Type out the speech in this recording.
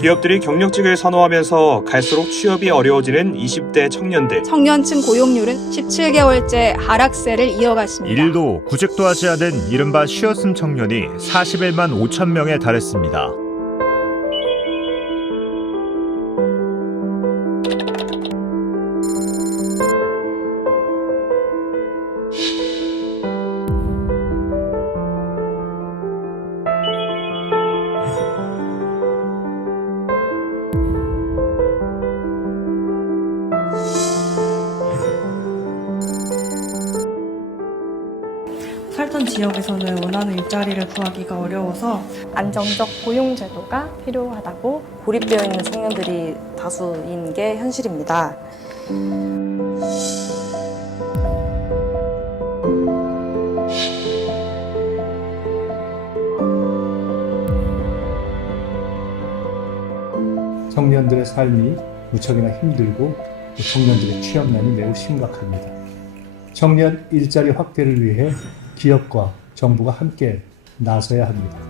기업들이 경력직을 선호하면서 갈수록 취업이 어려워지는 20대 청년들. 청년층 고용률은 17개월째 하락세를 이어갔습니다. 일도 구직도 하지 않은 이른바 쉬었음 청년이 41만 5천 명에 달했습니다. 살던 지역에서는 원하는 일자리를 구하기가 어려워서 안정적 고용 제도가 필요하다고 고립되어 있는 청년들이 다수인 게 현실입니다. 청년들의 삶이 무척이나 힘들고 또 청년들의 취업난이 매우 심각합니다. 청년 일자리 확대를 위해 기업과 정부가 함께 나서야 합니다.